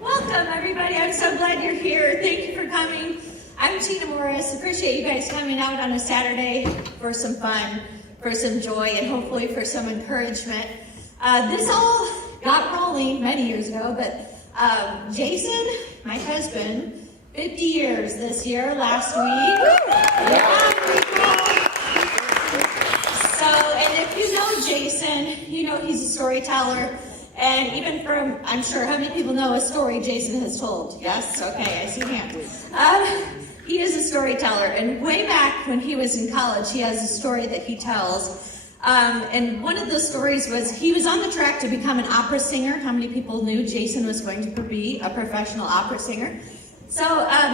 Welcome, everybody. I'm so glad you're here. Thank you for coming. I'm Tina Morris. Appreciate you guys coming out on a Saturday for some fun, for some joy, and hopefully for some encouragement. This all got rolling many years ago, but Jason, my husband, 50 years this year, last week. Yeah, so, and if you know Jason, you know he's a storyteller. And even from, I'm sure, how many people know a story Jason has told? Yes? Okay, I see hands. He is a storyteller, and way back when he was in college, he has a story that he tells. And one of the stories was he was on the track to become an opera singer. How many people knew Jason was going to be a professional opera singer? So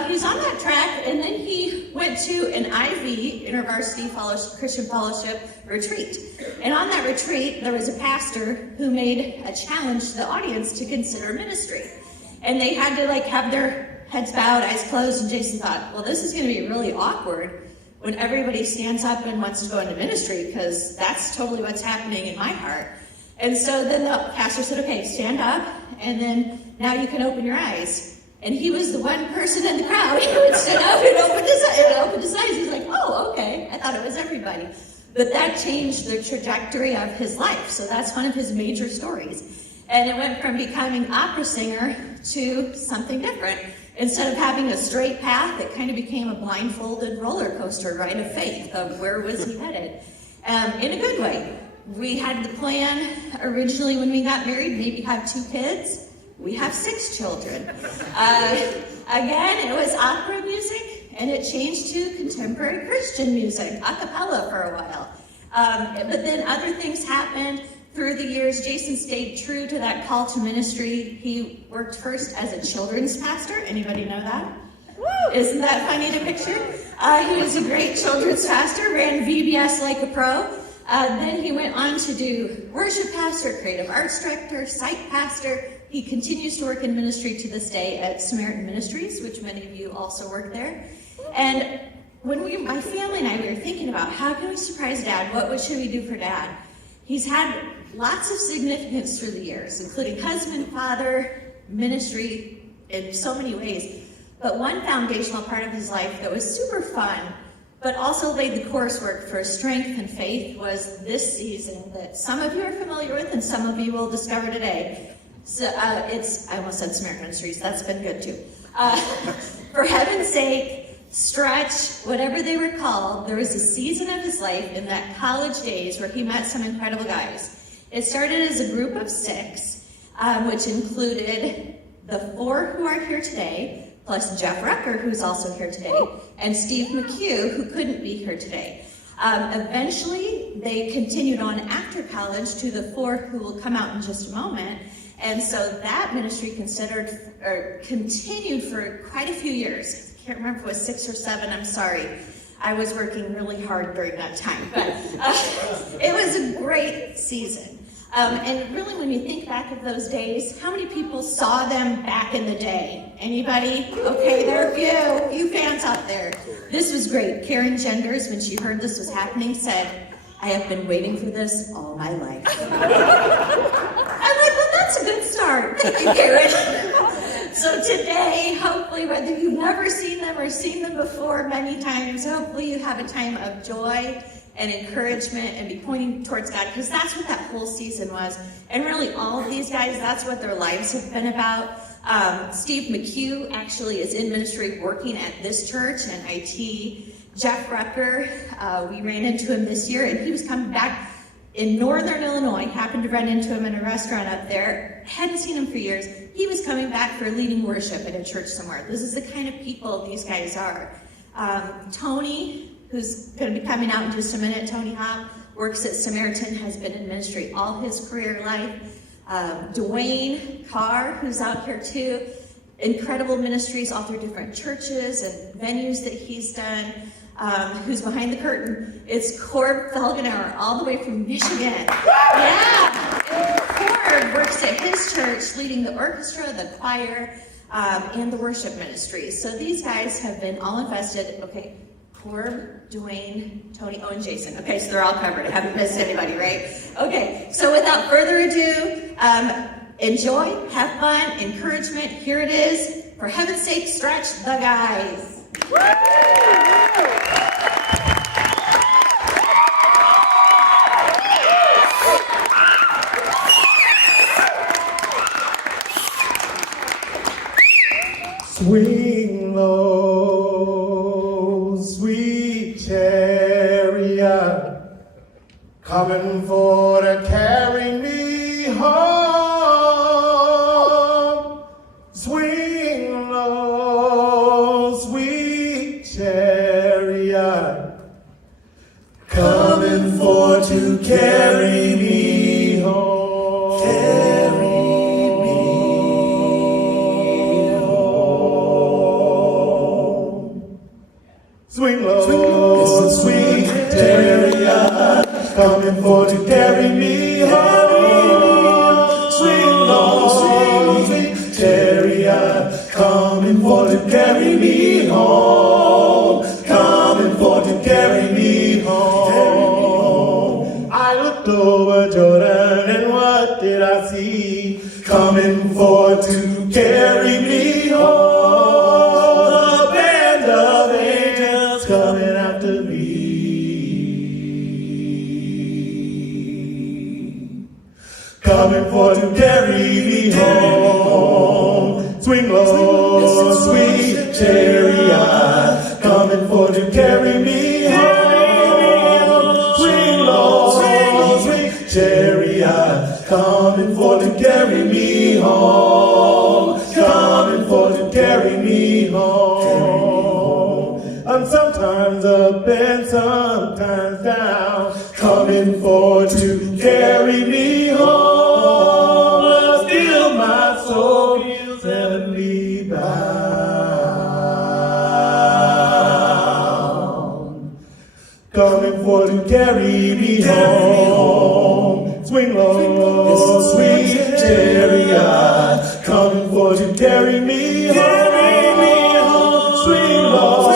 he was on that track, and then he went to an IB, InterVarsity Christian Fellowship retreat. And on that retreat, there was a pastor who made a challenge to the audience to consider ministry. And they had to have their heads bowed, eyes closed, and Jason thought, well, this is going to be really awkward when everybody stands up and wants to go into ministry, because that's totally what's happening in my heart. And so then the pastor said, okay, stand up, and then now you can open your eyes. And he was the one person in the crowd who would stood up and opened his eyes. He's like, oh, okay. I thought it was everybody. But that changed the trajectory of his life. So that's one of his major stories. And it went from becoming opera singer to something different. Instead of having a straight path, it kind of became a blindfolded roller coaster ride of faith of where was he headed. In a good way. We had the plan originally when we got married, maybe have 2 kids. We have 6 children. Again, it was opera music, and it changed to contemporary Christian music, a cappella for a while. But then other things happened through the years. Jason stayed true to that call to ministry. He worked first as a children's pastor. Anybody know that? Woo! Isn't that funny to picture? He was a great children's pastor, ran VBS like a pro. Then he went on to do worship pastor, creative arts director, site pastor. He continues to work in ministry to this day at Samaritan Ministries, which many of you also work there. And when my family and I, we were thinking about how can we surprise Dad? What should we do for Dad? He's had lots of significance through the years, including husband, father, ministry in so many ways. But one foundational part of his life that was super fun, but also laid the coursework for strength and faith, was this season that some of you are familiar with and some of you will discover today. So I almost said Samaritan Ministries, that's been good too. For heaven's sake, Stretch, whatever they were called, there was a season of his life in that college days where he met some incredible guys. It started as a group of 6, which included the 4 who are here today, plus Jeff Rucker, who's also here today, and Steve McHugh, who couldn't be here today. Eventually, they continued on after college to the 4 who will come out in just a moment. And so that ministry continued for quite a few years. I can't remember if it was 6 or 7, I'm sorry. I was working really hard during that time, but it was a great season. And really, when you think back of those days, how many people saw them back in the day? Anybody? Okay, there are a few fans out there. This was great. Karen Genders, when she heard this was happening, said, I have been waiting for this all my life. I'm like, well, that's a good start. Thank you, Karen. So today, hopefully, whether you've never seen them or seen them before many times, hopefully you have a time of joy and encouragement and be pointing towards God, because that's what that whole season was. And really, all of these guys, that's what their lives have been about. Steve McHugh actually is in ministry working at this church in IT. Jeff Rucker, we ran into him this year, and he was coming back in northern Illinois, happened to run into him in a restaurant up there, hadn't seen him for years. He was coming back for leading worship at a church somewhere. This is the kind of people these guys are. Tony, who's going to be coming out in just a minute, Tony Hop, works at Samaritan, has been in ministry all his career life. Dwayne Carr, who's out here too, incredible ministries all through different churches and venues that he's done. Who's behind the curtain? It's Corb Felgenauer, all the way from Michigan. Yeah! And Corb works at his church, leading the orchestra, the choir, and the worship ministry. So these guys have been all invested. Okay, Corb, Dwayne, Tony, and Jason. Okay, so they're all covered. I haven't missed anybody, right? Okay, so without further ado, Enjoy, have fun, encouragement. Here it is. For heaven's sake, stretch the guys. Swing low, sweet chariot, coming for to carry me home. Swing low, sweet chariot, coming for to carry me home. Swing low, sweet chariot, coming for to carry me home. Swing low, sweet chariot, coming for to carry me home. Coming for to carry me home. I looked over Jordan and what did I see? Coming for to carry me home. Coming after me, coming for to carry me home. Swing low, sweet chariot, coming for to carry me home. Swing low, sweet chariot, coming for to carry me home. Coming for to carry me home. I'm sometimes up and sometimes down, coming for to carry me home. But still my soul feels heavily bound, coming for to carry me home. Swing low, sweet chariot, coming for to carry me home. Swing low,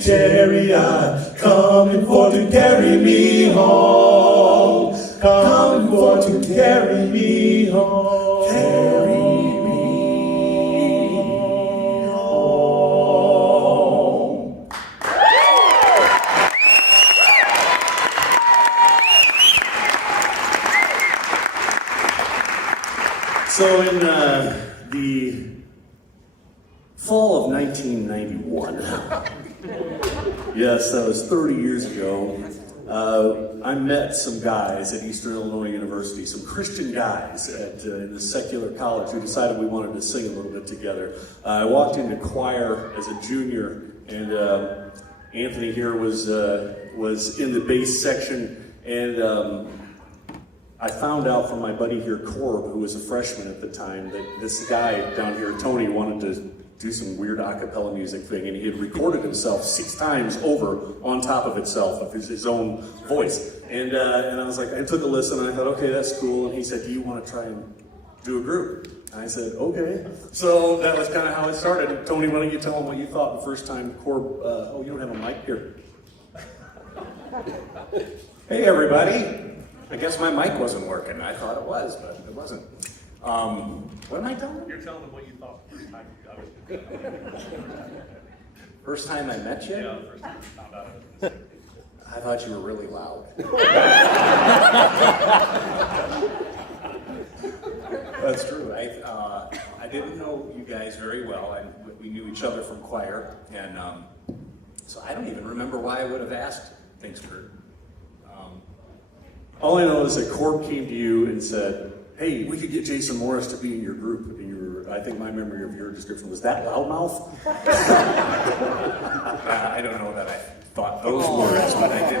chariot, coming for to carry me home. Coming for to carry me home. Carry me home. So in the fall of 1991, yes, that was 30 years ago, I met some guys at Eastern Illinois University, some Christian guys in the secular college who decided we wanted to sing a little bit together. I walked into choir as a junior, and Anthony here was in the bass section, and I found out from my buddy here, Corb, who was a freshman at the time, that this guy down here, Tony, wanted to do some weird a cappella music thing, and he had recorded himself 6 times over on top of itself, of his own voice. And I was like, I took a listen, and I thought, okay, that's cool. And he said, do you want to try and do a group? And I said, okay. So that was kind of how it started. Tony, why don't you tell them what you thought the first time Corb, oh, you don't have a mic here. Hey everybody. I guess my mic wasn't working. I thought it was, but it wasn't. What am I telling them? You're telling them what you thought the first time you got it. First time I met you? Yeah, the first time you found out it was I thought you were really loud. That's true. I didn't know you guys very well, and we knew each other from choir, and so I don't even remember why I would have asked. Thanks, Kurt. All I know is that Corb came to you and said, hey, we could get Jason Morris to be in your group. And I think my memory of your description was that loudmouth? I don't know that I thought those words, but I did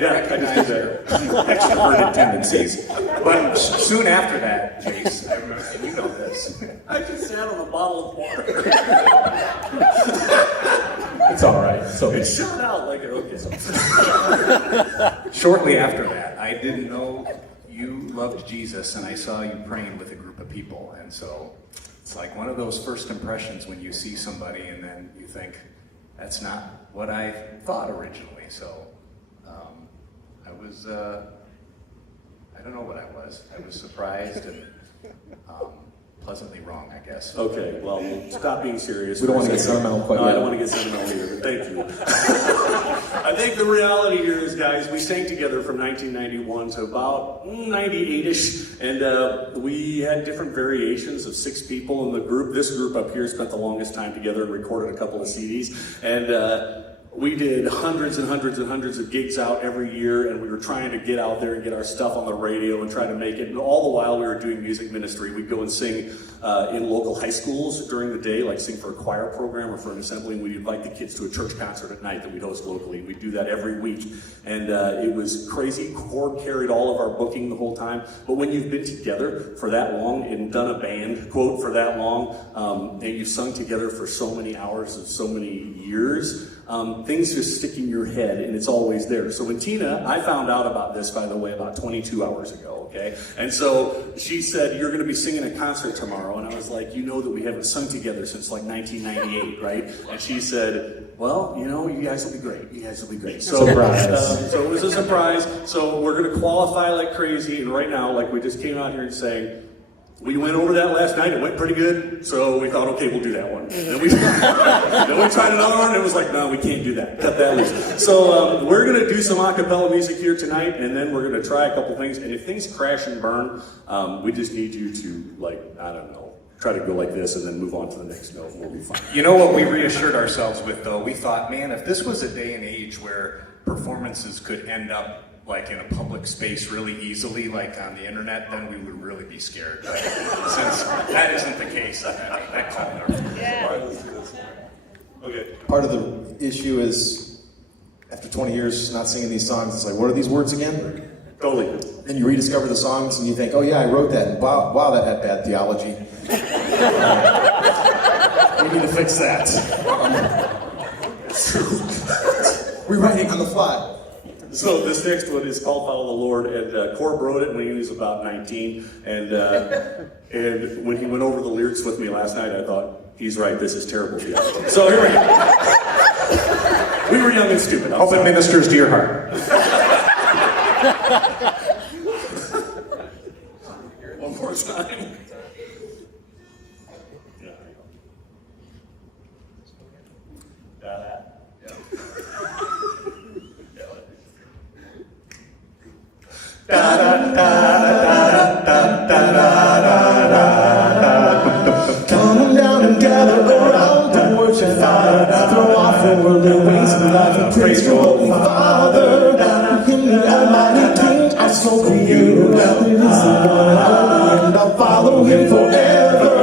recognize their extroverted tendencies. But soon after that, Jace, I remember, and you know this, I just sat on a bottle of water. it's all right. So It shot out like an okay. Shortly after that, I didn't know you loved Jesus, and I saw you praying with a group of people, and so it's like one of those first impressions when you see somebody and then you think, that's not what I thought originally. So I was, I don't know what I was. I was surprised and pleasantly wrong, I guess. Okay, well, we'll stop being serious. We don't want to get sentimental quite No, I yet. don't want to get sentimental either, but thank you. I think the reality here is, guys, we sang together from 1991 to about 98-ish, and we had different variations of 6 people in the group. This group up here spent the longest time together and recorded a couple of CDs, and we did hundreds and hundreds and hundreds of gigs out every year, and we were trying to get out there and get our stuff on the radio and try to make it. And all the while we were doing music ministry, we'd go and sing in local high schools during the day, like sing for a choir program or for an assembly. And we'd invite the kids to a church concert at night that we'd host locally. We'd do that every week. And it was crazy. Cord carried all of our booking the whole time. But when you've been together for that long and done a band, quote, for that long, and you've sung together for so many hours and so many years, things just stick in your head, and it's always there. So when Tina, I found out about this, by the way, about 22 hours ago, okay? And so she said, you're going to be singing a concert tomorrow. And I was like, you know that we haven't sung together since like 1998, right? And she said, well, you know, you guys will be great. You guys will be great. So, Surprise. So it was a surprise. So we're going to qualify like crazy. And right now, like we just came out here and sang, we went over that last night. It went pretty good. So we thought, okay, we'll do that one. Then we tried another one, and it was like, no, we can't do that. Cut that loose. So we're going to do some a cappella music here tonight, and then we're going to try a couple things. And if things crash and burn, we just need you to, like, I don't know, try to go like this and then move on to the next note, and we'll be fine. You know what we reassured ourselves with, though? We thought, man, if this was a day and age where performances could end up like in a public space really easily, like on the internet, then we would really be scared. But since that isn't the case, that calmed our Okay. Part of the issue is, after 20 years not singing these songs, it's like, what are these words again? Totally. And you rediscover the songs and you think, oh yeah, I wrote that, and wow, that had bad theology. We need to fix that. Rewriting on the fly. So this next one is called Follow the Lord, and Corb wrote it when he was about 19, and when he went over the lyrics with me last night, I thought, he's right, this is terrible theology. So here we go. We were young and stupid. Hope it ministers to your heart. One more time. Come down and gather around and worship fire. Throw off the worldly ways of life and praise your holy Father. Him, the Almighty King, our soul creator. He is the one and only, and I'll follow him forever.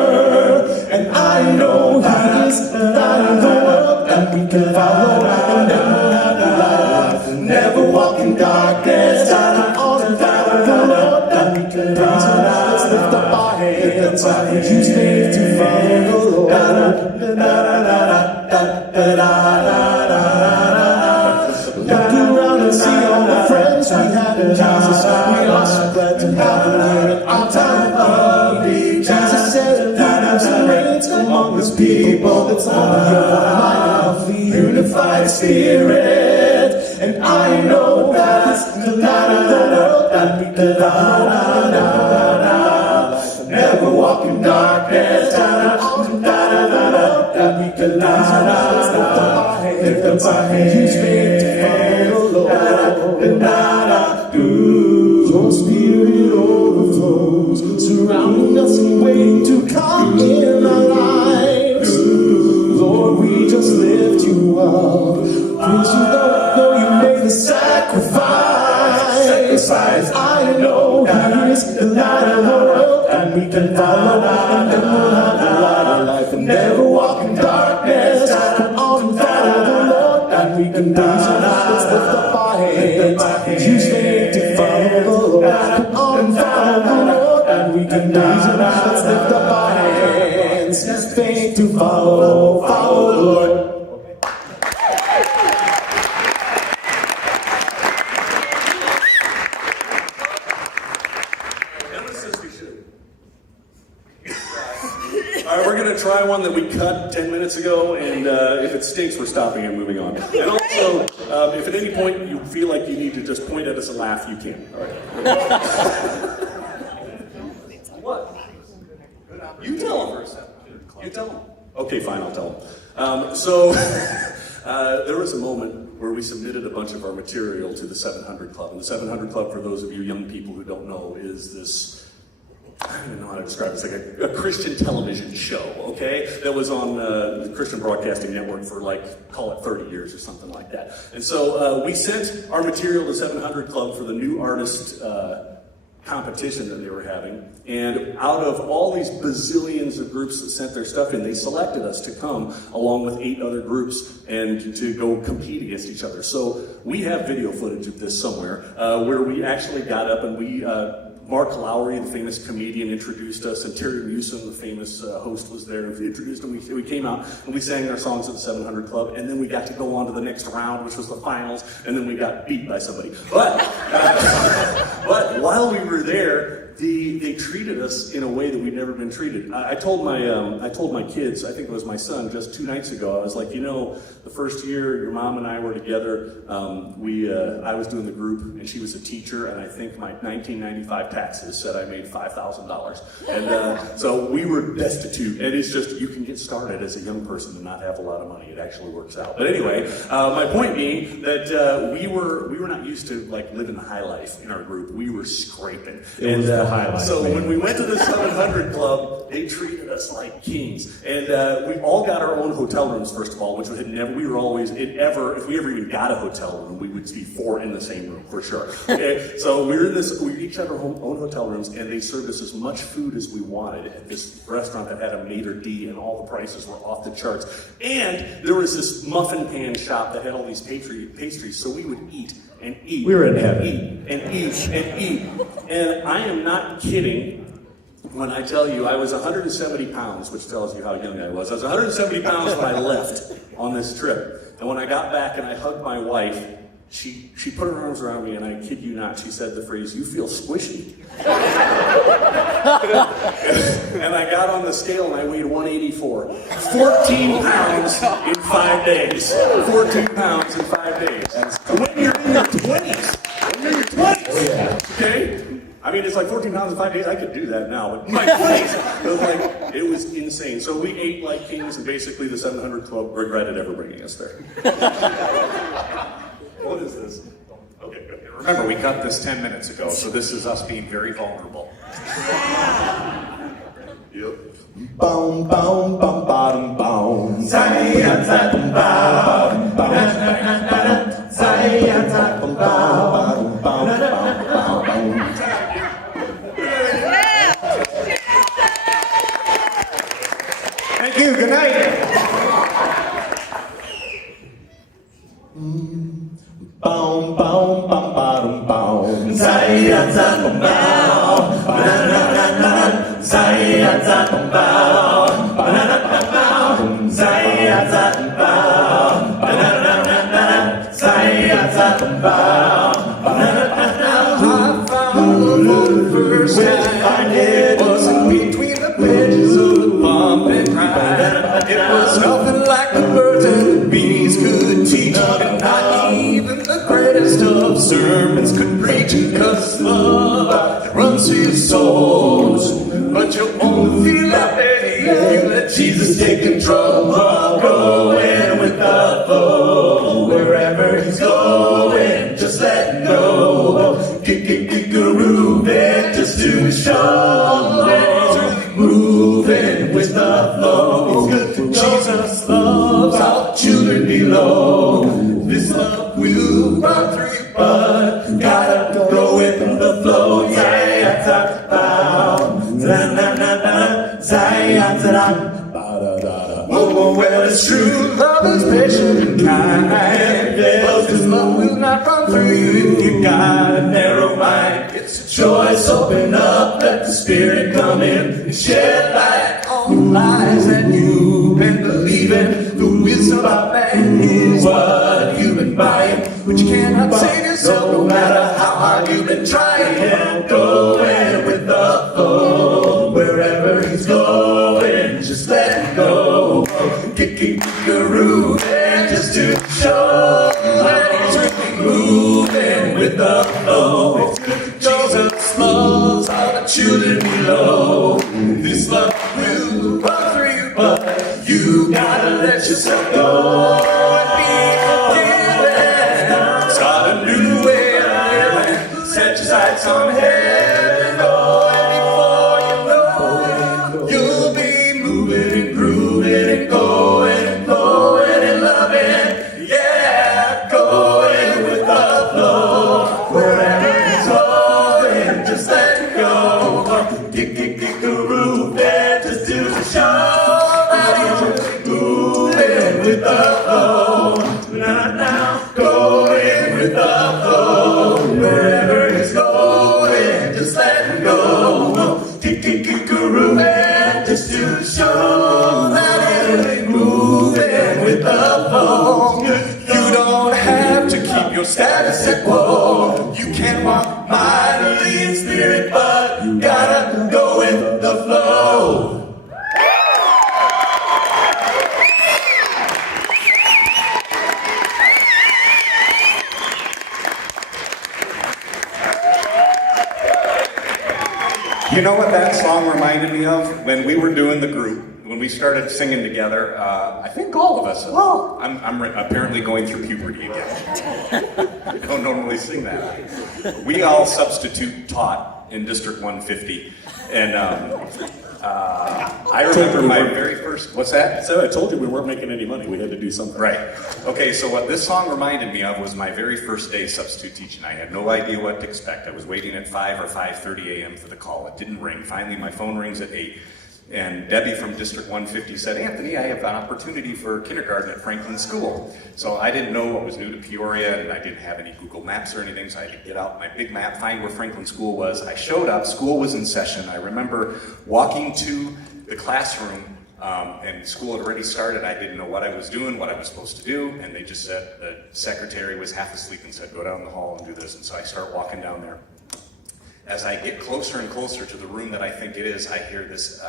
And I know he is the light of the world, and we can follow and never have the light. Never walk in darkness, on the path of the Lord, and we can praise him. Let's lift up our hands, use faith to follow the Lord. Look around and see all the friends we have in Jesus. We are so glad to have him in our time of need. Jesus said that lives and reigns among his people. It's only your mighty, unified spirit. And I know that's the light of the world that we can follow. Never walk in darkness, on the light of the Lord that we can lift up our hands, use faith to follow the Lord. Your spirit overflows, surrounding us and waiting to come in our lives. Lord, we just lift you up. Praise you, though you made the sacrifice. I know He is the light of the world, and we can follow and then we'll have the light of life and never walk in darkness. Come on and follow the Lord, and we can praise Him. Let's lift up our hands, use faith to follow the Lord. Come on and follow the Lord, and we can praise Him. Let's lift up our hands, use faith to follow the Lord. All right, we're going to try one that we cut 10 minutes ago, and if it stinks, we're stopping and moving on. And also, if at any point you feel like you need to just point at us and laugh, you can. All right. What? You tell them. You tell them. Okay, fine, I'll tell them. There was a moment where we submitted a bunch of our material to the 700 Club. And the 700 Club, for those of you young people who don't know, is this, I don't even know how to describe it. It's like a Christian television show, okay? That was on the Christian Broadcasting Network for like, call it 30 years or something like that. And so we sent our material to 700 Club for the new artist competition that they were having. And out of all these bazillions of groups that sent their stuff in, they selected us to come along with 8 other groups and to go compete against each other. So we have video footage of this somewhere where we actually got up and we Mark Lowry, the famous comedian, introduced us, and Terry Newsom, the famous host, was there. He introduced them. We came out and we sang our songs at the 700 Club, and then we got to go on to the next round, which was the finals, and then we got beat by somebody. But while we were there, they treated us in a way that we'd never been treated. I told my kids, I think it was my son, just 2 nights ago, I was like, you know, the first year your mom and I were together, I was doing the group, and she was a teacher, and I think my 1995 taxes said I made $5,000. And so we were destitute, and it's just, you can get started as a young person and not have a lot of money. It actually works out. But anyway, my point being that we were not used to like living the high life in our group. We were scraping. So when we went to the 700 Club, they treated us like kings. And we all got our own hotel rooms, first of all, which we had never, we were always, if we ever even got a hotel room, we would be 4 in the same room, for sure. Okay? So we each had our own hotel rooms, and they served us as much food as we wanted at this restaurant that had a maitre d', and all the prices were off the charts. And there was this muffin pan shop that had all these pastries, so we would eat and eat. We were in heaven. Eat and eat and eat. And I am not kidding when I tell you I was 170 pounds, which tells you how young I was. I was 170 pounds when I left on this trip. And when I got back and I hugged my wife, she put her arms around me, and I kid you not, she said the phrase, "You feel squishy." And I got on the scale and I weighed 184. 14 pounds in 5 days. 14 pounds in 5 days. And when you're in your 20s, okay? I mean, it's like 14 pounds in 5 days. I could do that now, but my 20s, it was insane. So we ate like kings, and basically the 700 Club regretted ever bringing us there. What is this? Okay, good. Remember, we cut this 10 minutes ago, so this is us being very vulnerable. Yep. Boom, boom, boom, bottom, boom. Say-ya-ta, boom, boom, boom. Say-ya-ta, boom, boom, boom, boom. Thank you. Good night. Boom, boom, bum, bottom, boom. Say-ya-ta, boom, boom. Ba-da-da-da-da. Say-ya-ta, boom, boom. Ba-da-da-da-da. Say-ya-ta, boom, boom. Ba-da-da-da-da. Say-ya-ta, boom, boom. Ba-da-da-da-da. I found the first time it wasn't between the pages of the bump and grind. It was nothing like the birds and the bees could teach, and not even the greatest of sermons could preach, cause love runs through your souls. But you won't feel that baby if you let Jesus take control. Going with the flow, wherever he's going, just let go. Kick a grooving just to show that he's moving with the flow. Jesus loves all the children below. This love will run through, but gotta go with the flow. Well, it's true, love is patient and kind. But this love will not run through you if you got a narrow mind. It's a choice, open up, let the Spirit come in and shed light on the lies that you've been believing. The wisdom of man is what you've been buying, but you cannot save yourself no matter how hard you've been trying. Going with the flow, wherever he's going, just let go. Kick a groove, and just to show that he's really moving with the flow. Jesus loves all the children below. This love will but you gotta let yourself go and be forgiven. Start a new way of living. Set your sights on heaven, oh, and before you know it, you'll be moving and grooving and going and flowing and loving. Yeah, going with the flow. Wherever it's going, just let it go. Kick a roof and just do the show. Moving with the flow. Now, going with the flow. Wherever it's going, just let it go. Kick a roof and just do the show. That is moving with the flow. You don't have to keep your status quo. You can walk mightily in spirit, but you gotta go with the flow. You know what that song reminded me of? When we were doing the group, when we started singing together, I think all of us, well, I'm apparently going through puberty again. I don't normally sing that. We all substitute taught in District 150. And I remember my very first, what's that? So I told you we weren't making any money. We had to do something. Right. Okay, so what this song reminded me of was my very first day substitute teaching. I had no idea what to expect. I was waiting at 5 or 5:30 a.m. for the call. It didn't ring. Finally, my phone rings at 8. And Debbie from District 150 said, Anthony, I have an opportunity for kindergarten at Franklin School. So I didn't know what was new to Peoria, and I didn't have any Google Maps or anything, so I had to get out my big map, find where Franklin School was. I showed up, school was in session. I remember walking to the classroom, and school had already started. I didn't know what I was doing, what I was supposed to do, and they just said, the secretary was half asleep and said, go down the hall and do this. And so I start walking down there. As I get closer and closer to the room that I think it is, I hear this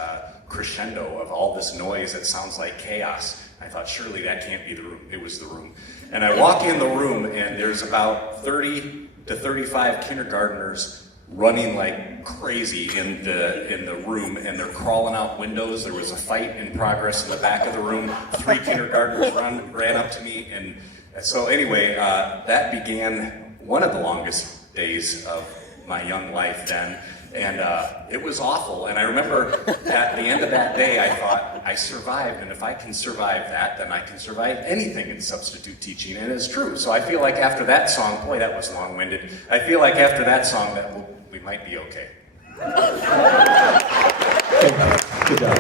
crescendo of all this noise that sounds like chaos. I thought, surely that can't be the room. It was the room. And I walk in the room, and there's about 30 to 35 kindergartners running like crazy in the room, and they're crawling out windows. There was a fight in progress in the back of the room. 3 kindergartners ran up to me, and so anyway, that began one of the longest days of my young life then, and it was awful. And I remember at the end of that day, I thought, I survived, and if I can survive that, then I can survive anything in substitute teaching, and it's true. So I feel like after that song, boy, that was long-winded. I feel like after that song, that we might be okay. Good job.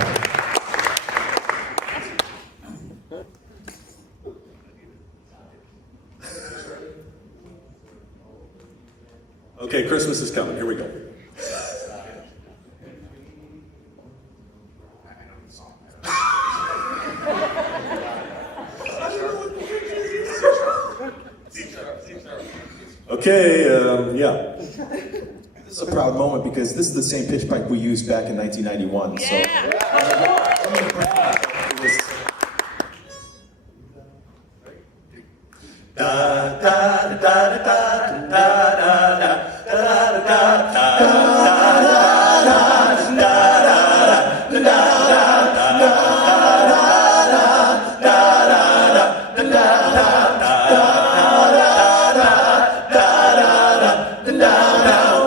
Okay, Christmas is coming. Here we go. Okay, yeah. This is a proud moment because this is the same pitch pipe we used back in 1991. So I'm gonna bring this. Da da da da da da da da da da.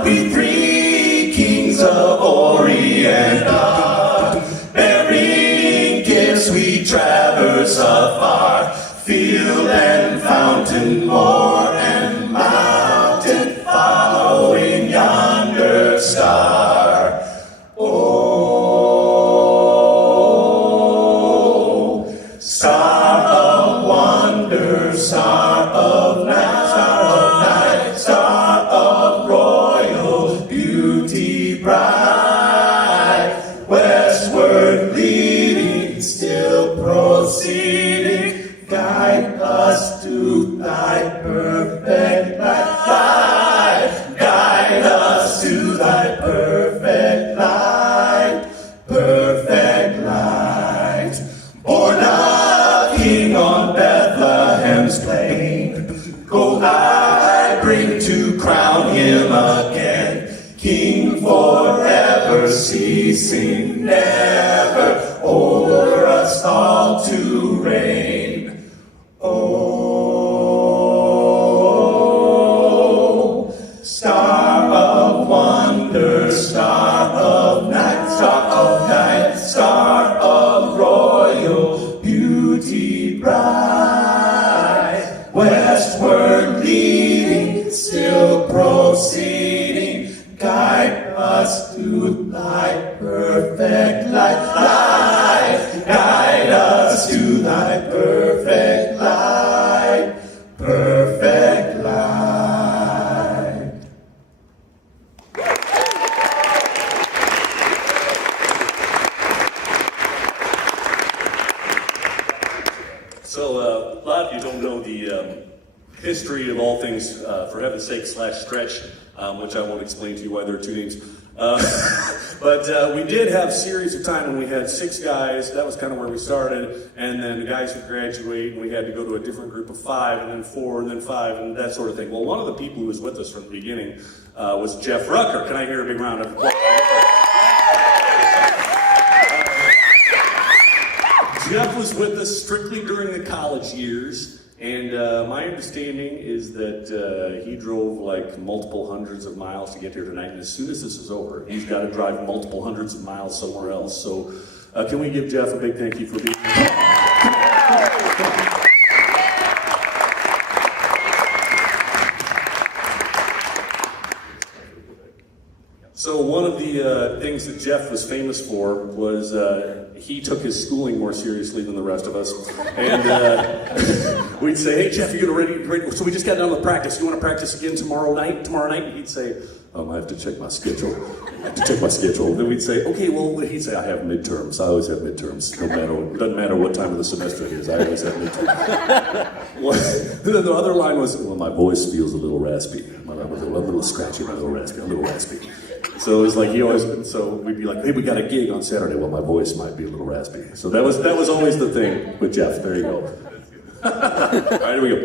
We 3 kings of Orient, bearing gifts we traverse afar, field and fountain, moor and mountain, following yonder star. Oh, star of wonder, star of night, star of royal beauty bright, westward leading, still proceeding, guide us to thy perfect light. Guide us to thy perfect light, perfect light. Born a king on Bethlehem's plain, go I bring to crown him again, king forever, ceasing never, over light. Guide us to thy perfect light. Perfect light. So, a lot of you don't know the history of all things, for heaven's sake, /stretch, which I won't explain to you why there are two names. But we did have a series of time when we had 6 guys. That was kind of where we started. And then the guys would graduate, and we had to go to a different group of 5, and then 4, and then 5, and that sort of thing. Well, one of the people who was with us from the beginning was Jeff Rucker. Can I hear a big round of applause? Jeff was with us strictly during the college years, and my understanding is that he drove like multiple hundreds of miles to get here tonight, and as soon as this is over, he's got to drive multiple hundreds of miles somewhere else. So can we give Jeff a big thank you for being here? So one of the things that Jeff was famous for was he took his schooling more seriously than the rest of us. And we'd say, hey, Jeff, you gonna ready? So we just got done with practice. You want to practice again tomorrow night? And he'd say, I have to check my schedule. Then we'd say, okay, well, he'd say, I have midterms. I always have midterms. Doesn't matter what time of the semester it is. I always have midterms. Well, then the other line was, well, my voice feels a little raspy. A little scratchy, a little raspy. So it was like so we'd be like, hey, we got a gig on Saturday. Well, my voice might be a little raspy. So that was always the thing with Jeff. There you go. All right, here we go.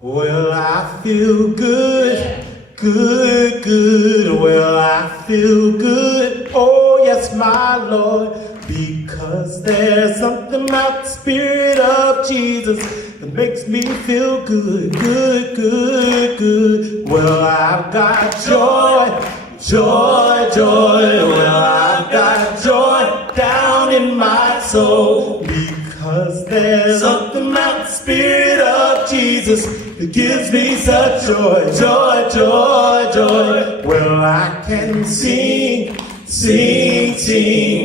Well, I feel good, good. Well, I feel good. Oh, yes, my Lord. Because there's something about the Spirit of Jesus that makes me feel good. Well, I've got joy. Well, I've got joy down in my soul. Because there's something about the Spirit of Jesus that gives me such joy. Well, I can sing.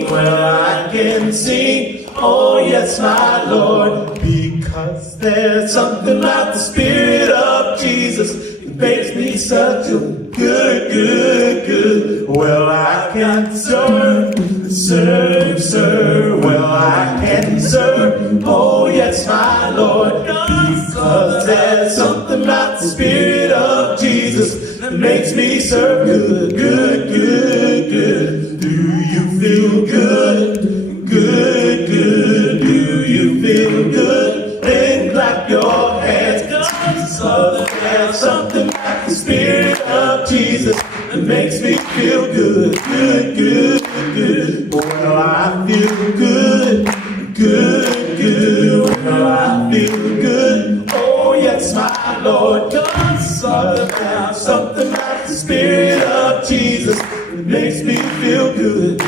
Well, I can sing. Oh, yes, my Lord. Because there's something about the Spirit of Jesus that makes me such a good. Well, I can serve. Well, I can serve. Oh, yes, my Lord. Because there's something about the Spirit of Jesus that makes me serve good. Do you feel good? Do you feel good? Then clap your hands. There's something about the Spirit of Jesus that makes me feel good. Well, I feel good. Well, I feel good. Oh, yes, my Lord. Something about the Spirit of Jesus that makes me feel good. I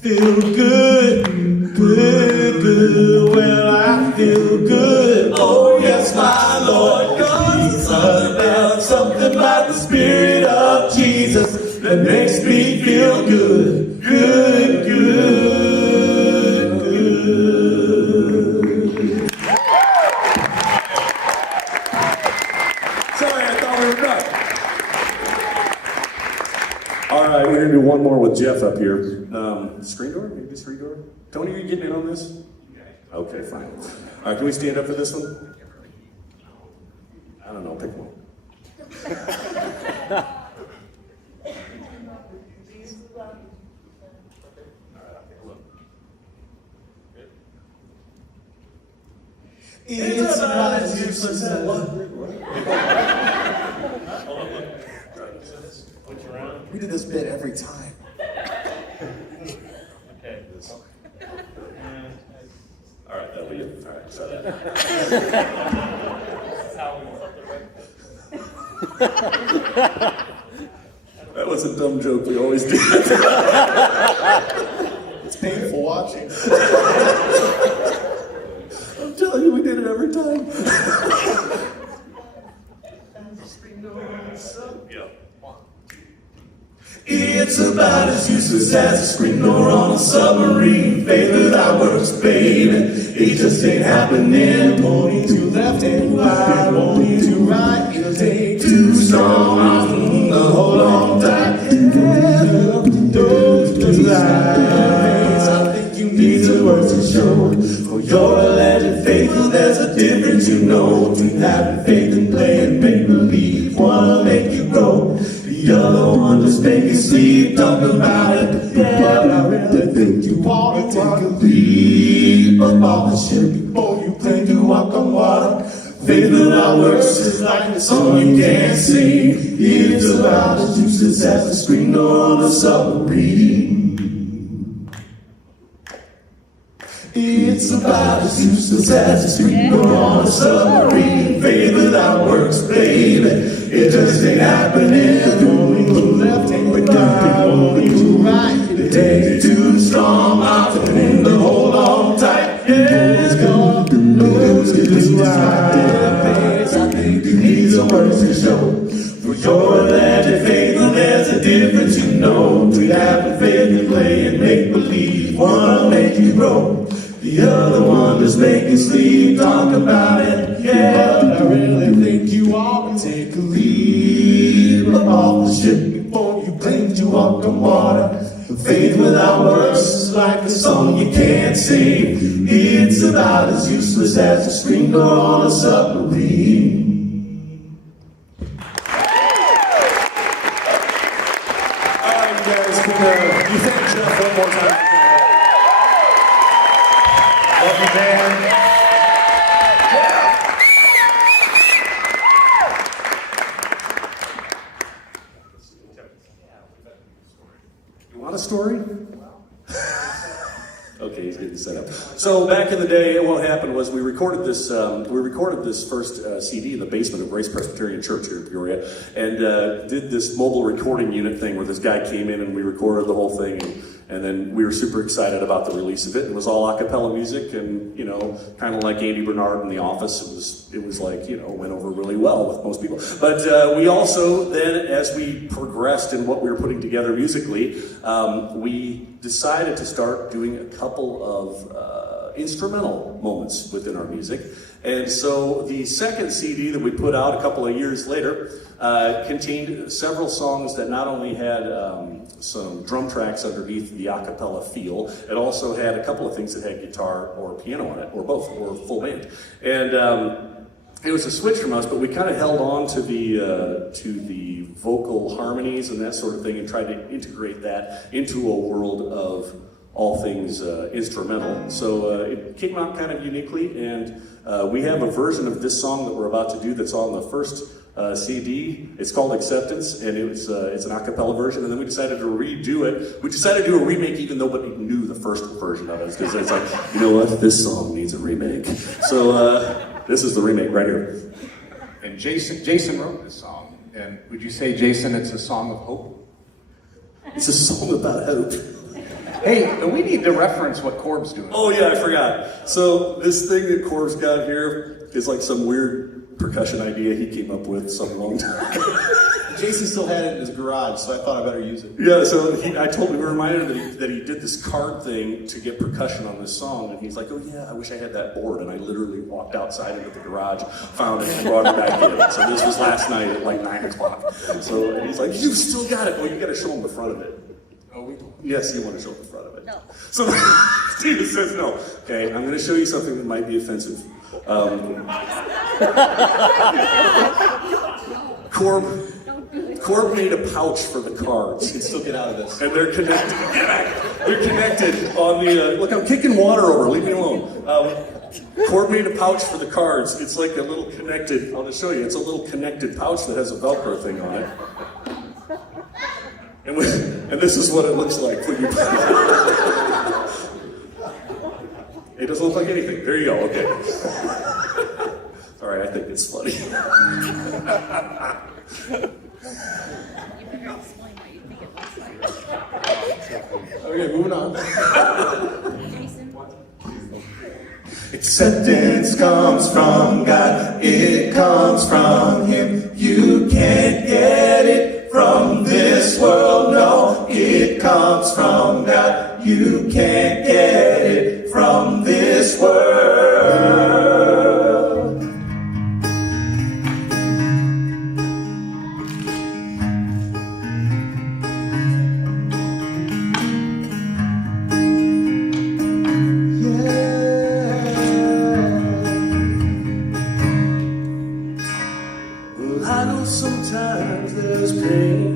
feel good. Well, I feel good. Oh, yes, my Lord. Something about the Spirit of Jesus that makes me feel good. Sorry, I thought we were done. All right, we're gonna do one more with Jeff up here. Screen door? Maybe screen door? Tony, are you getting in on this? Okay, fine. All right, can we stand up for this one? I don't know, pick one. It's not as useless as we did this bit every time. All right, that'll be it. All right, try that. That was a dumb joke we always do. It's painful watching. I'm telling you, we did it every time. Yeah. It's about as useless as a screen door on a submarine. Faith without works, baby, it just ain't happening. Won't need to left and right, won't need to right. It'll take two strong arms to hold on tight. Those two lies, I think you need some words to show. For your alleged faith, there's a difference, you know, between having faith and playing make-believe. Wanna make you grow. The other one just make you sleep, talk about it. Yeah, but I really think you ought to take a leap up off the ship before you claim to walk on water. Faith without works is like a song you can't sing. It's about as useless as a screen door on a submarine. It's about as useless as a screen door on a submarine. Faith without works, baby, it just ain't happening. Going to the left and we die, going to the right. It takes two strong arms and to hold on tight. Yeah, it's gonna lose to I think you need some words to show. For your alleged faith, there's a difference, you know. We have faith and play and make believe. Wanna make you grow. The other one just make you sleep, talk about it, yeah. But I really think you ought to take a leap up off the ship before you claim to walk on water. Faith without works is like a song you can't sing. It's about as useless as a screen door on a submarine. All right, you guys, you thank Jeff one more time. Love you, man. You want a story? Okay, he's getting set up. So back in the day, what happened was we recorded this first CD in the basement of Grace Presbyterian Church here in Peoria, and did this mobile recording unit thing where this guy came in and we recorded the whole thing, and then we were super excited about the release of it. It was all a cappella music, and kind of like Andy Bernard in The Office. It was like went over really well with most people. But we also then, as we progressed in what we were putting together musically, we decided to start doing a couple of instrumental moments within our music. And so the second CD that we put out a couple of years later contained several songs that not only had some drum tracks underneath the a cappella feel, it also had a couple of things that had guitar or piano on it, or both, or full band. And it was a switch from us, but we kind of held on to the vocal harmonies and that sort of thing and tried to integrate that into a world of all things instrumental. So it came out kind of uniquely, and we have a version of this song that we're about to do that's on the first CD. It's called Acceptance, and it's an a cappella version, and then we decided to redo it. We decided to do a remake even though nobody knew the first version of it, because it's like, you know what, this song needs a remake. So this is the remake right here. And Jason wrote this song, and would you say, Jason, it's a song of hope? It's a song about hope. Hey, we need to reference what Corb's doing. Oh yeah, I forgot. So this thing that Corb's got here is like some weird percussion idea he came up with some long time ago. Jason still had it in his garage, so I thought I better use it. Yeah, so we reminded him that he did this card thing to get percussion on this song, and he's like, oh yeah, I wish I had that board, and I literally walked outside into the garage, found it, and brought it back in. So this was last night at like 9 o'clock. So he's like, you still got it? Well, you gotta show him the front of it. Oh, we do. Yes, you want to show him the front of it. No. So Steven says no. Okay, I'm gonna show you something that might be offensive. Corb made a pouch for the cards. You can still get out of this. And they're connected. Get back! They're connected on the. Look, I'm kicking water over. Leave me alone. Corb made a pouch for the cards. It's like a little connected. I'll just show you. It's a little connected pouch that has a Velcro thing on it. And this is what it looks like when you. It doesn't look like anything. There you go. Okay. All right. I think it's funny. Okay, moving on. Acceptance comes from God, it comes from Him. You can't get it from this world, no. comes from God. You can't get it from this world. Well, I know sometimes there's pain.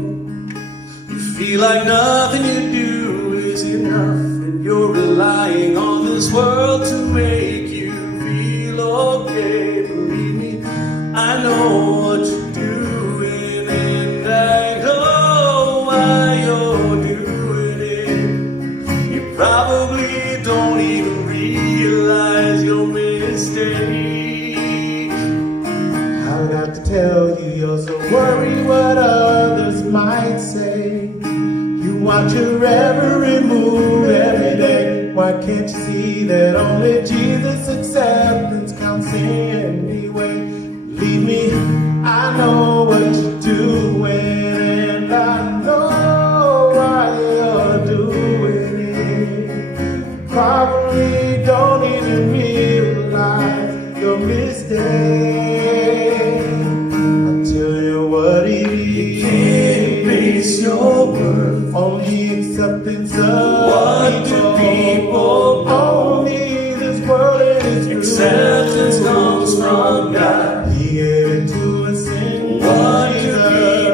You feel like nothing you do is enough, and you're relying on this world to make you feel okay. Believe me, I know what you're doing, and I know why you're doing it. You probably don't even realize your mistake. I got to tell you, you're so worried what others might say. You watch your every move every day. Why can't you see that only Jesus' acceptance counts anyway? Believe me, I know what you're doing, and I know why you're doing it. Probably don't even realize your mistake. You can't base your worth on the acceptance of what do people know. Only this world is true. Acceptance comes from God. He gave it to us in What do Jesus.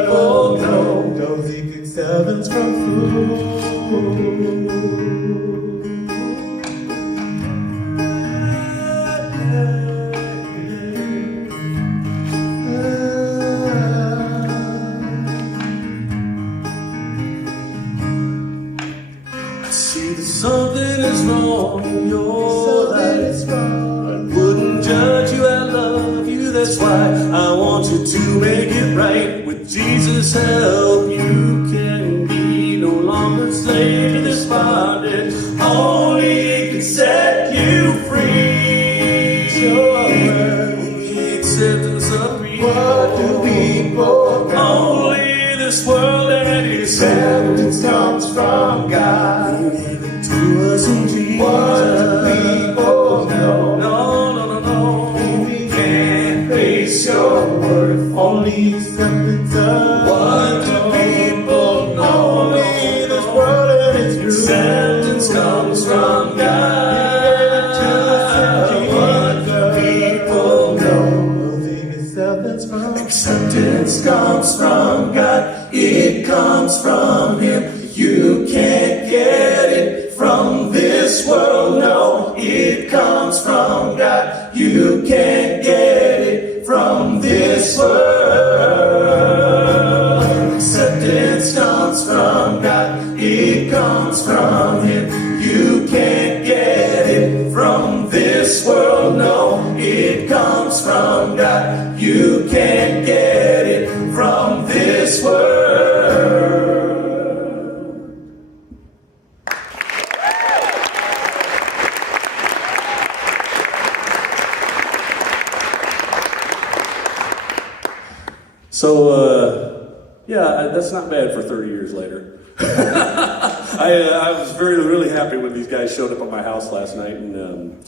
people know? Don't seek acceptance from fools. See that something is wrong in your Something life. is wrong. I wouldn't judge you, I love you, that's why I want you to make it right. With Jesus' help, you can be no longer slave to this bondage. Only He can set you free. The acceptance of people. What do people know? Only this world and His Acceptance comes from God. He gave it to us in Jesus. What do people know? No, no, no, no. You can't base your worth on Only acceptance of what do people know. Only this world and its truth. Acceptance comes from God. What do people know? Acceptance comes from God. It comes from Him. You can't get it from this world. No, it comes from God. You can't get it from this world. Acceptance comes from God. It comes from Him. You can't get it from this world. No, it comes from God. You can't get it from this world. So, yeah, that's not bad for 30 years later. I was really happy when these guys showed up at my house last night and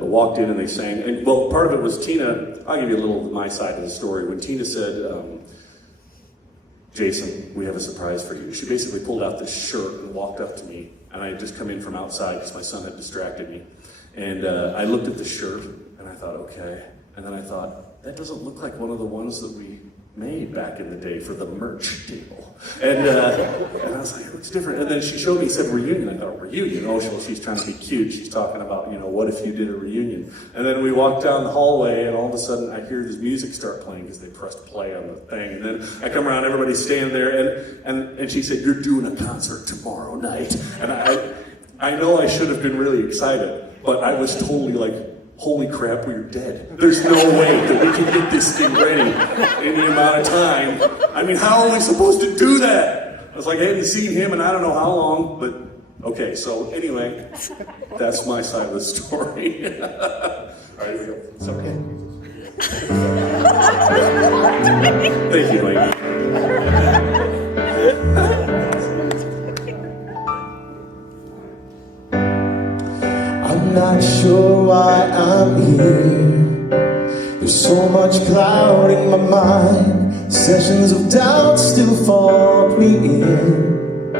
walked in and they sang. And well, part of it was Tina. I'll give you a little of my side of the story. When Tina said, "Jason, we have a surprise for you," she basically pulled out this shirt and walked up to me. And I had just come in from outside because my son had distracted me. And I looked at the shirt and I thought, okay. And then I thought, that doesn't look like one of the ones that we made back in the day for the merch table. And I was like, it looks different. And then she showed me, said reunion. I thought, reunion? Oh, well, she's trying to be cute. She's talking about, what if you did a reunion? And then we walked down the hallway and all of a sudden I hear this music start playing because they pressed play on the thing. And then I come around, everybody's standing there and she said, you're doing a concert tomorrow night. And I know I should have been really excited, but I was totally like, holy crap, we're dead. There's no way that we can get this thing ready in the amount of time. I mean, how are we supposed to do that? I was like, I hadn't seen him in I don't know how long, but okay, so anyway, that's my side of the story. All right, here we go. It's okay. Thank you, Mike. not sure why I'm here. There's so much clouding my mind. Sessions of doubt still fog me in.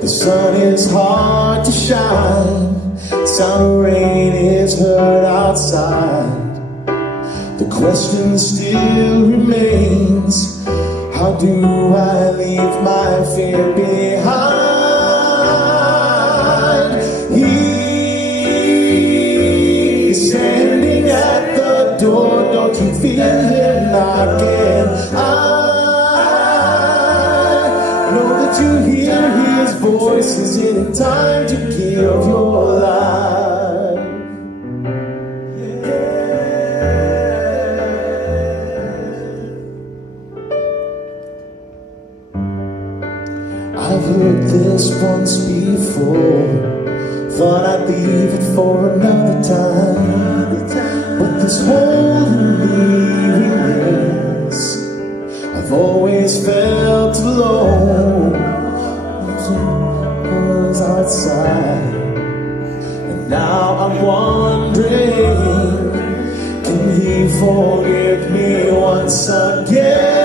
The sun is hard to shine. Sound of rain is heard outside. The question still remains, how do I leave my fear behind? He's standing at the door, don't you feel him knocking? I know that you hear his voice. Is it time to give your life? I've heard this once before, thought I'd leave it for another time, but this hole in me remains. I've always felt alone, was outside, and now I'm wondering, can he forgive me once again?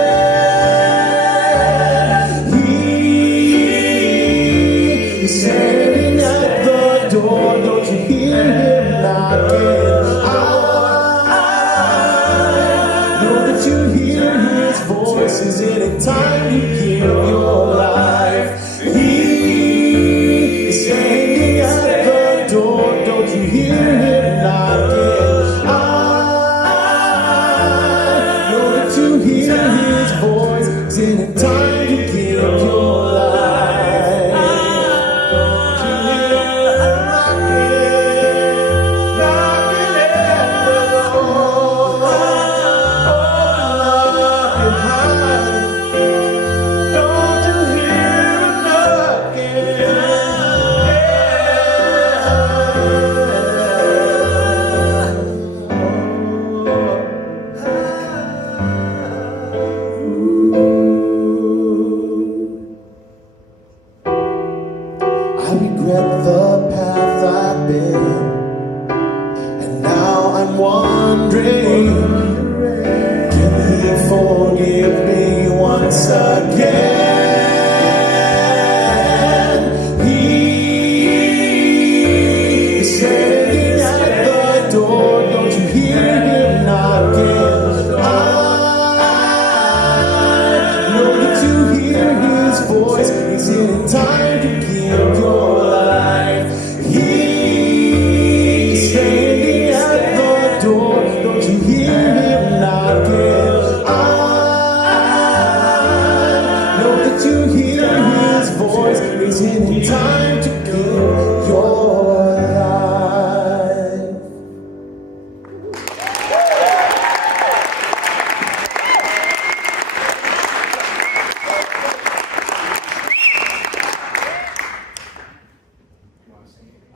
Standing at the door, don't you hear him knocking? I know that you hear his voice. Is it time to give your life? He's standing at the door, don't you hear him knocking? I know that you hear his voice. Is it time to give your life? I regret the path I've been, and now I'm wondering, can he forgive me once again? He's standing at the door, don't you hear him knocking? I know that you hear his voice. Is it time to give your life? He's standing at the door, don't you hear him knocking? I know that you hear his voice. Is it time to give your life?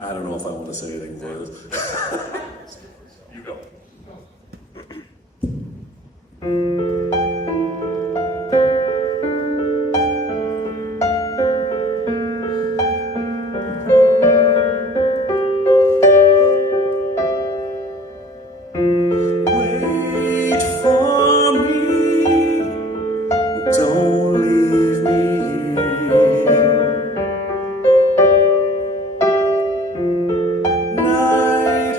I don't know if I want to say anything further. You go. Wait for me, don't leave me here. Night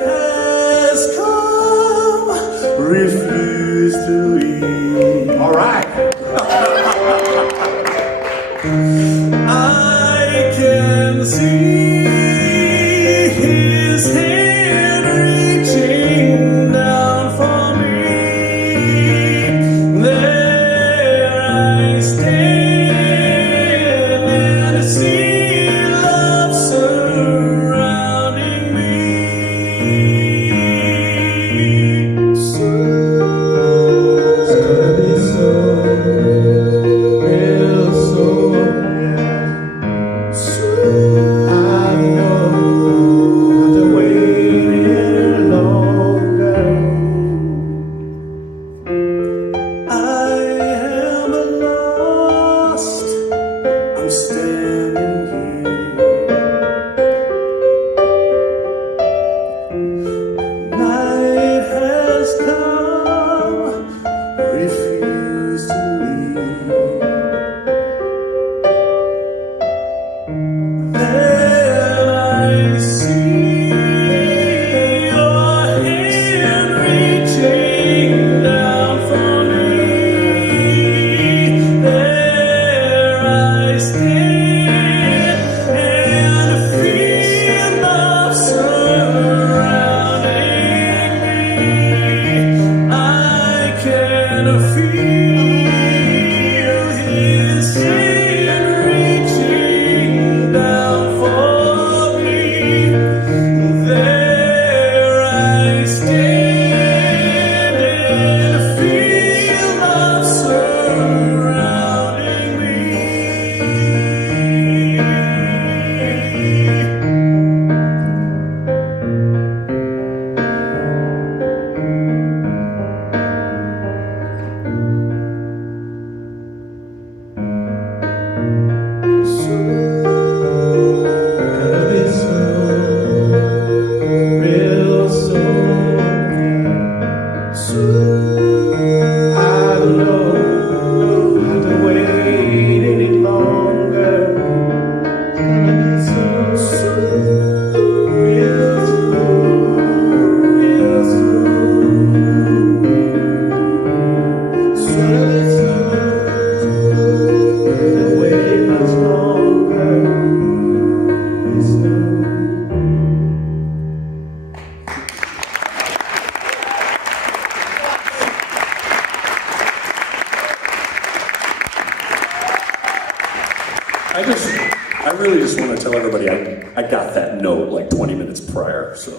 I really just want to tell everybody I got that note like 20 minutes prior, so.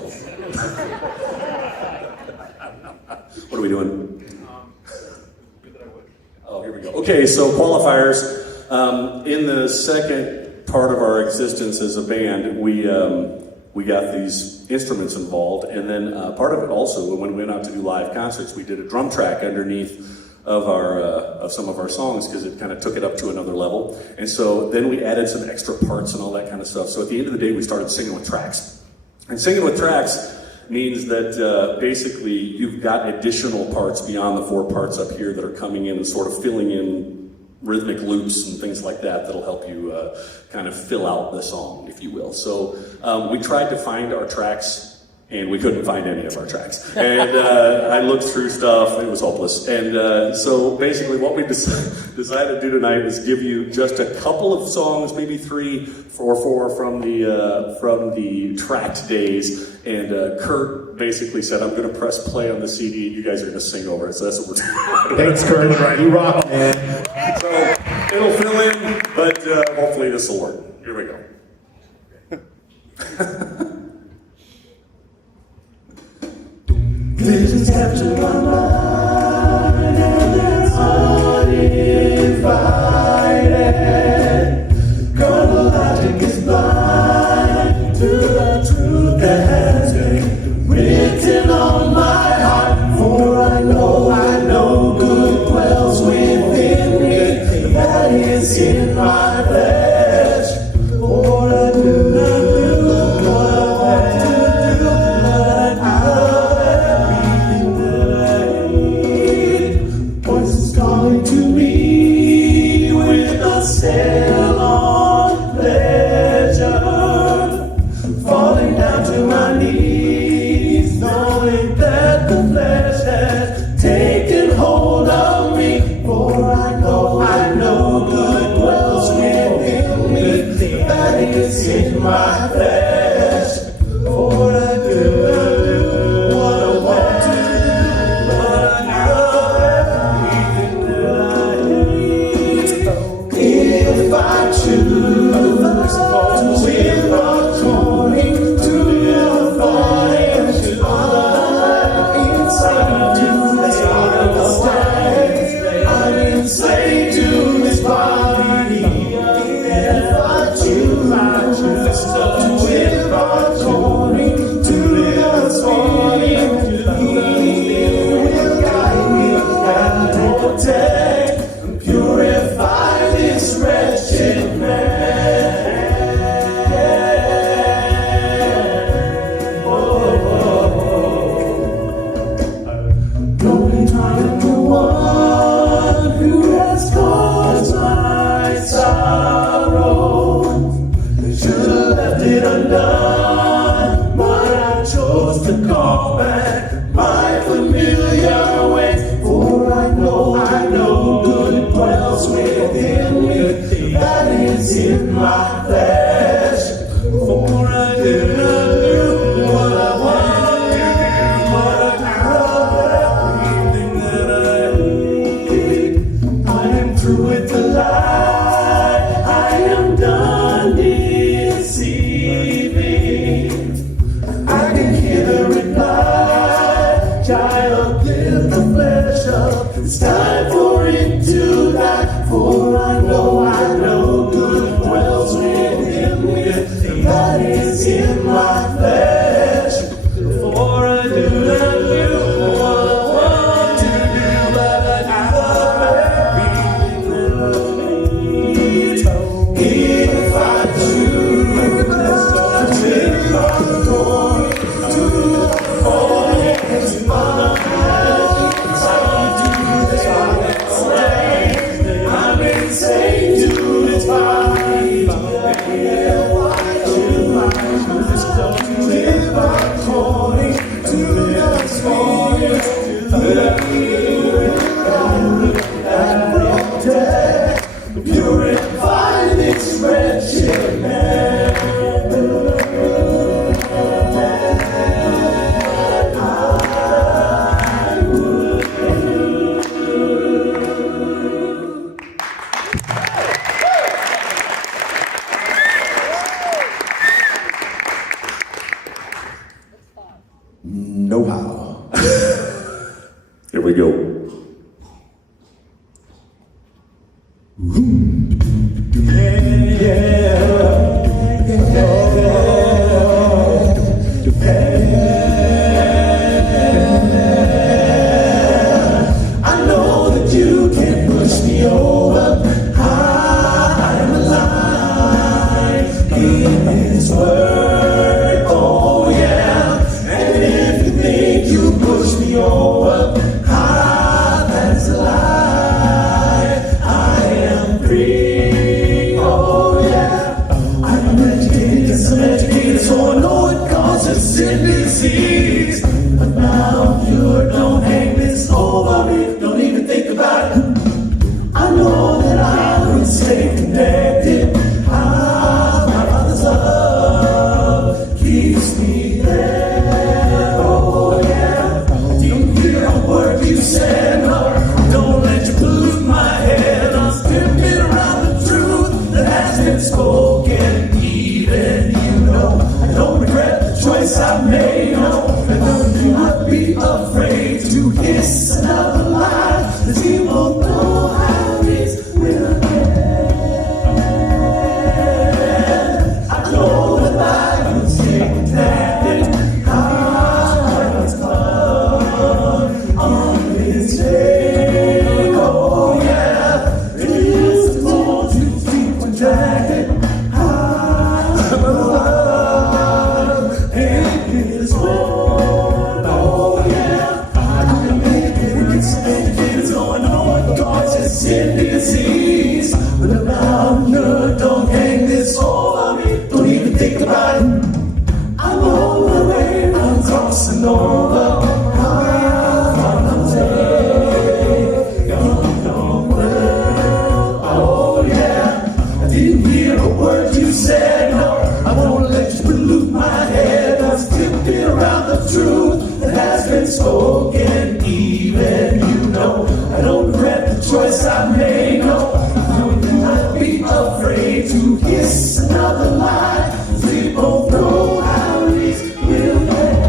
What are we doing? Oh, here we go. Okay, so qualifiers. In the second part of our existence as a band, we got these instruments involved, and then part of it also, when we went out to do live concerts, we did a drum track underneath of some of our songs because it kind of took it up to another level. And so then we added some extra parts and all that kind of stuff. So at the end of the day, we started singing with tracks. And singing with tracks means that basically you've got additional parts beyond the 4 parts up here that are coming in and sort of filling in rhythmic loops and things like that that'll help you kind of fill out the song, if you will. So we tried to find our tracks, and we couldn't find any of our tracks. And I looked through stuff, it was hopeless. And so basically what we decided to do tonight is give you just a couple of songs, maybe 3 or 4 from the tracked days. And Kurt basically said, I'm gonna press play on the CD, and you guys are gonna sing over it. So that's what we're doing. Thanks, Kurt. You rock, man. So it'll fill in, but hopefully this will work. Here we go. Visions capture my mind, and it's uninvited. Chronologic is blind to the truth that has been written on my heart. For I know good dwells within me, that is in my flesh. For I do what I want to do, but I to me with a sail on pleasure, falling down to my knees, knowing that the flesh has taken hold of me. For I know good dwells within me, that is in my flesh. For I do what I want to do, but I if I choose to live according to your thoughts, I'm enslaved to this body. If I choose to live according to your thoughts, He will guide me and protect and purify this wretched man. Knowing I am the one who has caused my sorrow, should have left it undone, but I chose to call back my familiar ways. For I know good dwells within me, that is in my flesh. For I do what I want to do, but I do everything that I am through with the lie, I am done deceiving. I can hear the reply, child, lift the flesh up, it's time for it to die. For I know good dwells within me, that is in my flesh. For I do what I want to do, but I do everything that I need. If I choose to live according to your thoughts, I'm enslaved to this body. If I choose to live according to your thoughts, and protect, purify this wretched man. choice I made. No, and don't you not be afraid to kiss another lie. 'Cause we both know how it is when I I know that life was taken heart's blood on this day. Oh yeah, it is the more to deep when jagged heart's blood. It is one. Oh yeah, I can make it's going on. God's just in disease. But about no, don't hang this over me. Don't even think about it. I'm on the way, I'm crossing over. I'm taking on world. Oh yeah, I didn't hear a word you said. No, I won't let you pollute my head. I'm still around the truth that has been spoken. Even you know I don't regret the choice I made. No, I'd be afraid to kiss another lie. We both know how it will end.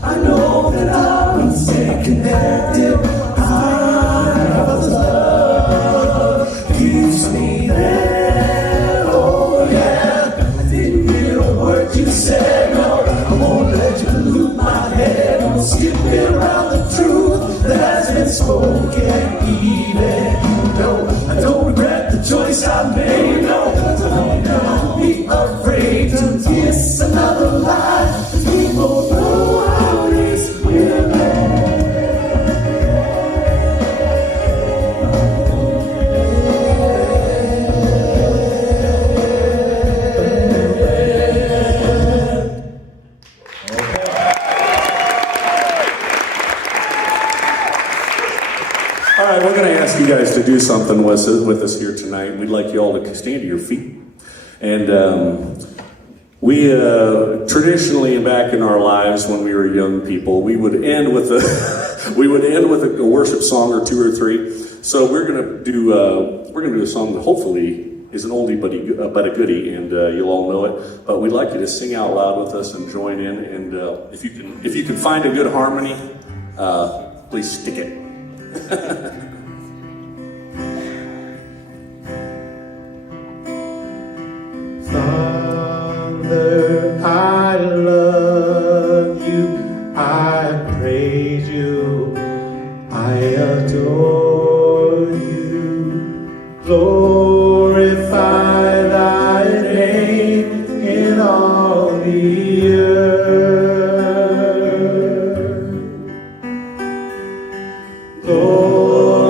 I know that I've been staying connected. Love keeps me there. Oh yeah, I didn't hear a word you said. No, I won't let you pollute my head. I'm skipping around the truth that has been spoken. Even you know I don't regret the choice I made. No, don't be afraid to kiss another lie. 'Cause we both know how it is when All right, we're going to ask you guys to do something with us here tonight. We'd like you all to stand to your feet. And we traditionally, back in our lives when we were young people, we would end with a a worship song or two or three. So we're going to do a song that hopefully is an oldie but a goodie, and you'll all know it. But we'd like you to sing out loud with us and join in. And if you can find a good harmony, please stick it. Father, I love you, I praise you, I adore you, glorify thy name in all the earth. Lord,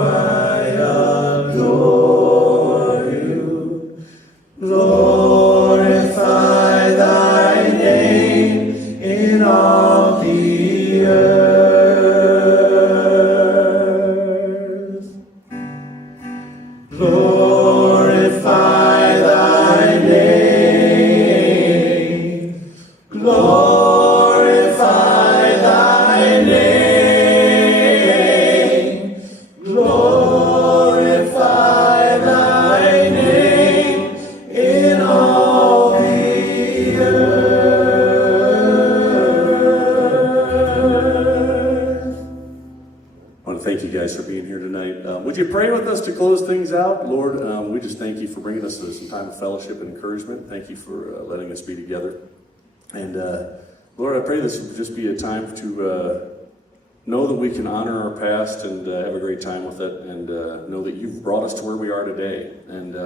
I adore you. Glorify thy name in all the earth. Glorify thy name. Glorify thy name. Glorify thy name in all the earth. I want to thank you guys for being here tonight. Would you pray with us to close things out? Lord, we just thank you for bringing us to some time of fellowship and encouragement. Thank you for letting us be together. And Lord, I pray this would just be a time to know that we can honor our past and have a great time with it, and know that you've brought us to where we are today, and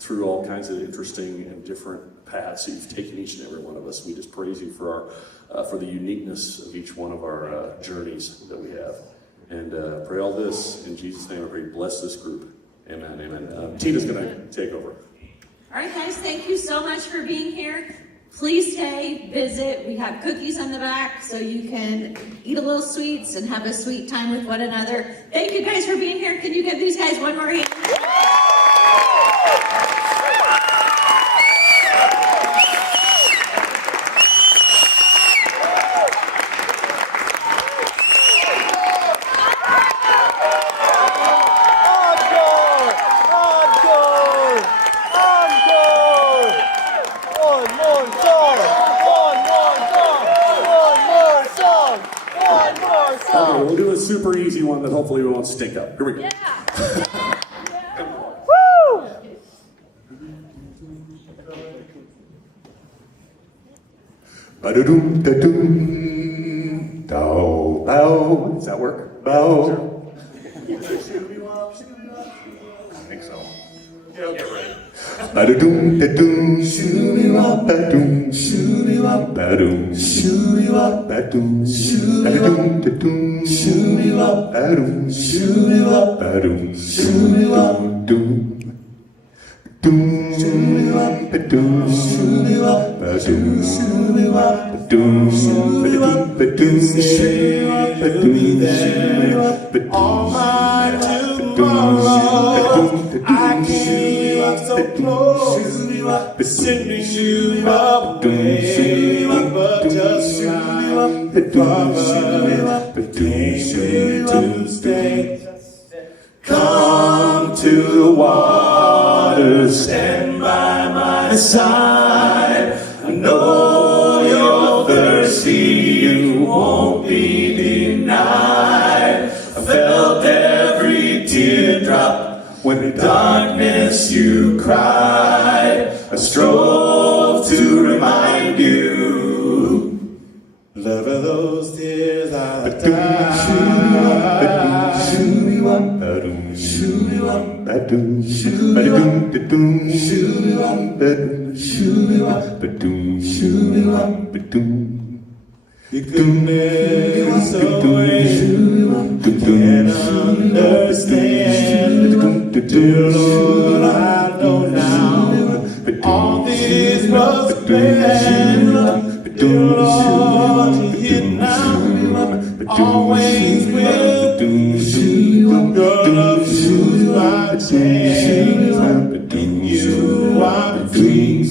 through all kinds of interesting and different paths that you've taken each and every one of us. We just praise you for the uniqueness of each one of our journeys that we have. And pray all this in Jesus' name. I pray, bless this group. Amen, amen. Tina's going to take over. All right, guys, thank you so much for being here. Please stay, visit. We have cookies on the back so you can eat a little sweets and have a sweet time with one another. Thank you guys for being here. Can you give these guys one more hand? Okay, we'll do a super easy one that hopefully we won't stink up. Here we go. Ba-da-doom, da-doom, dow, bow. Does that work? Bow. I think so. Yeah, right. Ba-da-doom, da-doom, shoo-dee-wop, ba-doom, shoo-dee-wop, ba-doom, shoo-dee-wop, ba-doom, ba-da-doom, da-doom, shoo-dee-wop, ba-doom, shoo-dee-wop, ba-doom, shoo-dee-wop, doom. Doom, shoo-dee-wop, ba-doom, shoo-dee-wop, ba-doom, shoo-dee-wop, ba-doom, ba-da-doom, ba-doom, shoo-dee-wop, ba-doom, shoo-dee-wop, ba-doom, All my tomorrow, I came so close, sending you away, but just like the farmer came to stay. Come to the water, stand by my side. I know you're thirsty, you won't be denied. I felt every teardrop when in darkness you cried. I strove to remind you, love of those tears I died. Goodness away, can't understand. Dear Lord, I know now all this was planned. Dear Lord, you hear now, always will do. Your love shoes I change, in you I'm free.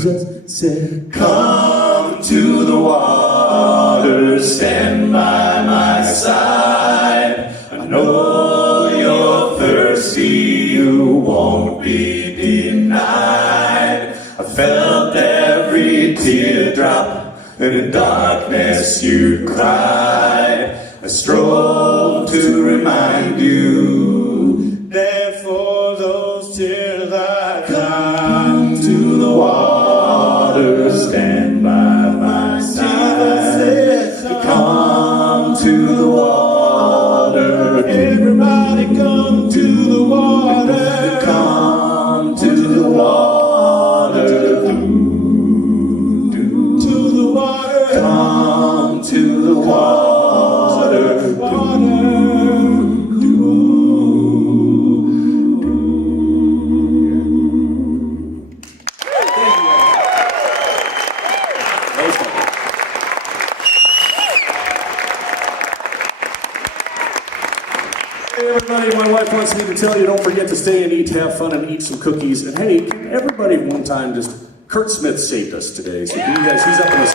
Come to the water, stand by my side. I know you're thirsty, you won't be denied. I felt every teardrop, and in darkness you cried. I strove to remind you that for those tears I come to the water, stand by my side. Come to the water, everybody come to the water. Come to the water, to the water. Come to the water. Hey everybody, my wife wants me to tell you, don't forget to stay and eat, have fun, and eat some cookies. And hey, can everybody one time just, Kurt Smith saved us today. So can you guys, he's up in the